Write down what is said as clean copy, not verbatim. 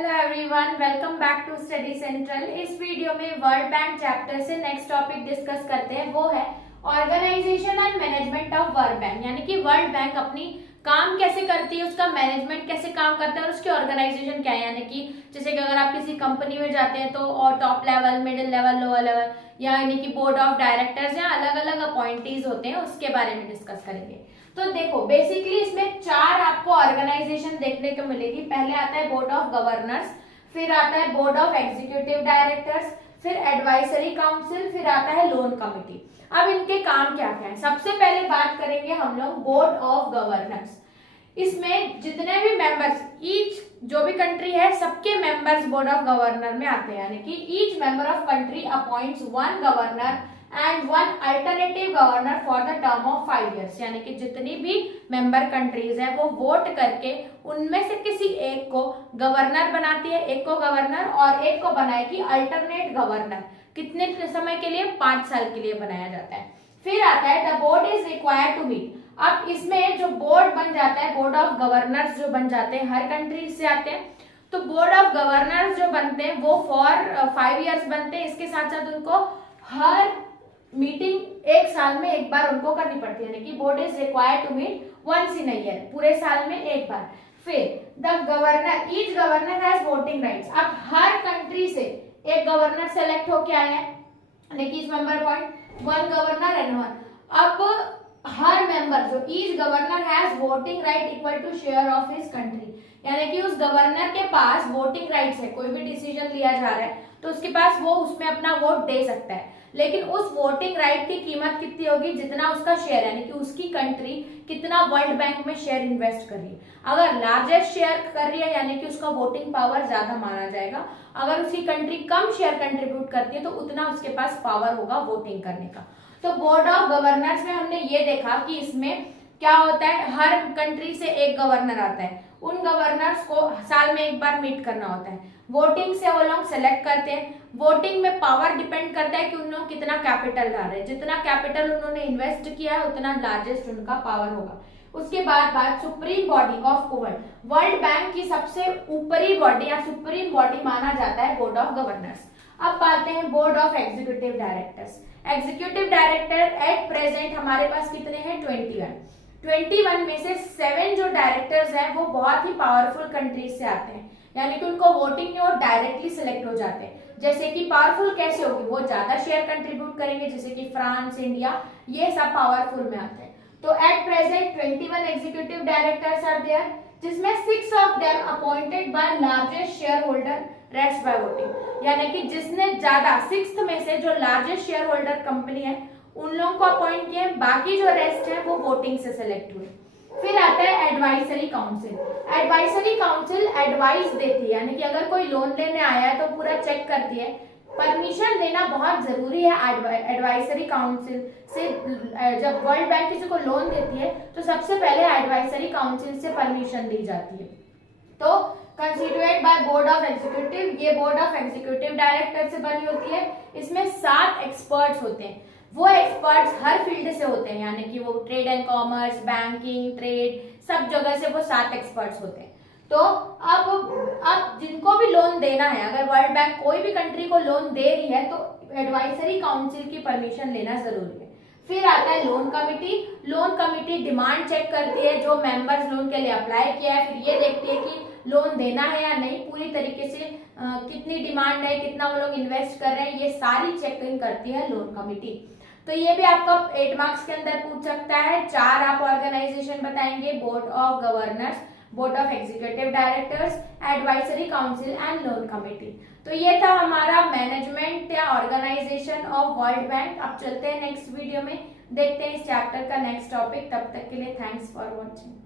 Hello everyone, welcome back to study central. इस video में World Bank chapter से next topic discuss करते हैं, वो है organisation and management of World Bank. यानी कि वर्ल्ड बैंक अपनी काम कैसे करती है, उसका मैनेजमेंट कैसे काम करता है और उसकी ऑर्गेनाइजेशन क्या है। यानी कि जैसे कि अगर आप किसी कंपनी में जाते हैं तो और top level, middle level, lower level, यानी कि बोर्ड ऑफ डायरेक्टर्स या अलग अलग अपॉइंटीज होते हैं, उसके बारे में डिस्कस करेंगे। तो देखो, बेसिकली इसमें चार आपको ऑर्गेनाइजेशन देखने को मिलेगी। पहले आता है बोर्ड ऑफ गवर्नर्स, फिर आता है बोर्ड ऑफ एग्जीक्यूटिव डायरेक्टर्स, फिर एडवाइजरी काउंसिल, फिर आता है लोन कमिटी। अब इनके काम क्या क्या है, सबसे पहले बात करेंगे हम लोग बोर्ड ऑफ गवर्नर्स। इसमें जितने भी मेंबर्स, ईच जो भी कंट्री है, सबके मेंबर्स बोर्ड ऑफ गवर्नर में आते हैं। यानी कि each member of country appoints one governor and one alternative governor for the term of 5 years। यानी कि जितनी भी मेंबर कंट्रीज है वो वोट करके उनमें से किसी एक को गवर्नर बनाती है, एक को गवर्नर और एक को बनाएगी अल्टरनेट गवर्नर। कितने समय के लिए? 5 साल के लिए बनाया जाता है। फिर आता है the board is required to meet. अब इसमें जो बोर्ड बन जाता है, बोर्ड ऑफ गवर्नर्स जो बन जाते हैं, हर कंट्री से आते हैं, तो बोर्ड ऑफ गवर्नर्स जो बनते हैं वो फॉर 5 years बनते हैं। इसके साथ साथ उनको हर मीटिंग 1 साल में एक बार उनको करनी पड़ती है। यानी कि board is required to meet once in a year, पूरे साल में एक बार। फिर the governor, each governor has voting rights. अब हर कंट्री से एक गवर्नर सेलेक्ट होके आए हैं, यानी कि इस member point one governor and one. अब हर मेंबर, जो each governor has voting right equal to share of his country. यानी कि उस गवर्नर के पास वोटिंग राइट्स है, कोई भी डिसीजन लिया जा रहा है तो उसके पास वो उसमें अपना वोट दे सकता है। लेकिन उस वोटिंग राइट की कीमत कितनी होगी? जितना उसका शेयर, यानी कि उसकी कंट्री कितना वर्ल्ड बैंक में शेयर इन्वेस्ट कर रही है। अगर लार्जेस्ट शेयर कर रही है यानी कि उसका वोटिंग पावर ज्यादा माना जाएगा। अगर उसकी कंट्री कम शेयर कंट्रीब्यूट करती है तो उतना उसके पास पावर होगा वोटिंग करने का। तो बोर्ड ऑफ गवर्नर्स में हमने ये देखा कि इसमें क्या होता है, हर कंट्री से एक गवर्नर आता है, उन गवर्नर्स को साल में एक बार मीट करना होता है। वोटिंग से वो लोग सेलेक्ट करते हैं। वोटिंग में पावर डिपेंड करता है कि उन लोग कितना कैपिटल डाल रहे हैं। जितना कैपिटल उन्होंने इन्वेस्ट किया है उतना लार्जेस्ट उनका पावर होगा। उसके बाद बात supreme body of world. World bank की सबसे ऊपरी बॉडी या सुप्रीम बॉडी माना जाता है बोर्ड ऑफ गवर्नर्स। अब आते हैं board of executive directors. Executive director at present हमारे पास कितने हैं? 21 में से 7 जो डायरेक्टर्स हैं वो बहुत ही पावरफुल कंट्रीज से आते हैं। यानी कि उनको वोटिंग में और डायरेक्टली सिलेक्ट हो जाते हैं। जैसे कि पावरफुल कैसे होगी, वो ज्यादा शेयर कंट्रीब्यूट करेंगे, जैसे कि फ्रांस, इंडिया, ये सब पावरफुल में आते हैं। तो at present 21 executive directors are there, जिसमें 6 of them appointed by largest share holder, rest by voting. यानी कि जिसने ज्यादा, 6 में से जो लार्जेस्ट शेयर होल्डर कंपनी है उन लोगों को अपॉइंट किए, बाकी जो रेस्ट है वो वोटिंग से सिलेक्ट हुए। फिर आता है advisory council. Advisory council advice देती है, यानी कि अगर कोई लोन लेने आया है तो पूरा चेक करती है। परमिशन लेना बहुत जरूरी है एडवाइजरी काउंसिल से। जब वर्ल्ड बैंक किसी को लोन देती है तो सबसे पहले एडवाइजरी काउंसिल से परमिशन दी जाती है। तो कंस्टिट्यूएट बाय बोर्ड ऑफ एग्जीक्यूटिव, ये बोर्ड ऑफ एग्जीक्यूटिव डायरेक्टर से बनी होती है। इसमें 7 एक्सपर्ट्स होते हैं। वो एक्सपर्ट्स हर फील्ड से होते हैं, यानी कि वो trade and commerce, banking, trade, सब जगह से वो 7 एक्सपर्ट्स होते हैं। तो अब जिनको भी लोन देना है, अगर वर्ल्ड बैंक कोई भी कंट्री को लोन दे रही है तो एडवाइजरी काउंसिल की परमिशन लेना जरूरी है। फिर आता है loan committee. Loan committee demand check करती है, जो मेंबर्स लोन के लिए अप्लाई किया है, फिर ये देखती है कि लोन देना है या नहीं, पूरी तरीके से कितनी डिमांड है, कितना वो लोग इन्वेस्ट कर रहे हैं, ये सारी चेकिंग करती है लोन कमिटी। तो ये भी आपका 8 मार्क्स के अंदर पूछ सकता है। 4 आप ऑर्गेनाइजेशन बताएंगे, board of governors, board of executive directors, advisory council and loan committee. तो ये था हमारा मैनेजमेंट या ऑर्गेनाइजेशन ऑफ वर्ल्ड बैंक। अब चलते हैं नेक्स्ट वीडियो में, देखते हैं इस चैप्टर का नेक्स्ट टॉपिक। तब तक के लिए थैंक्स फॉर वॉचिंग।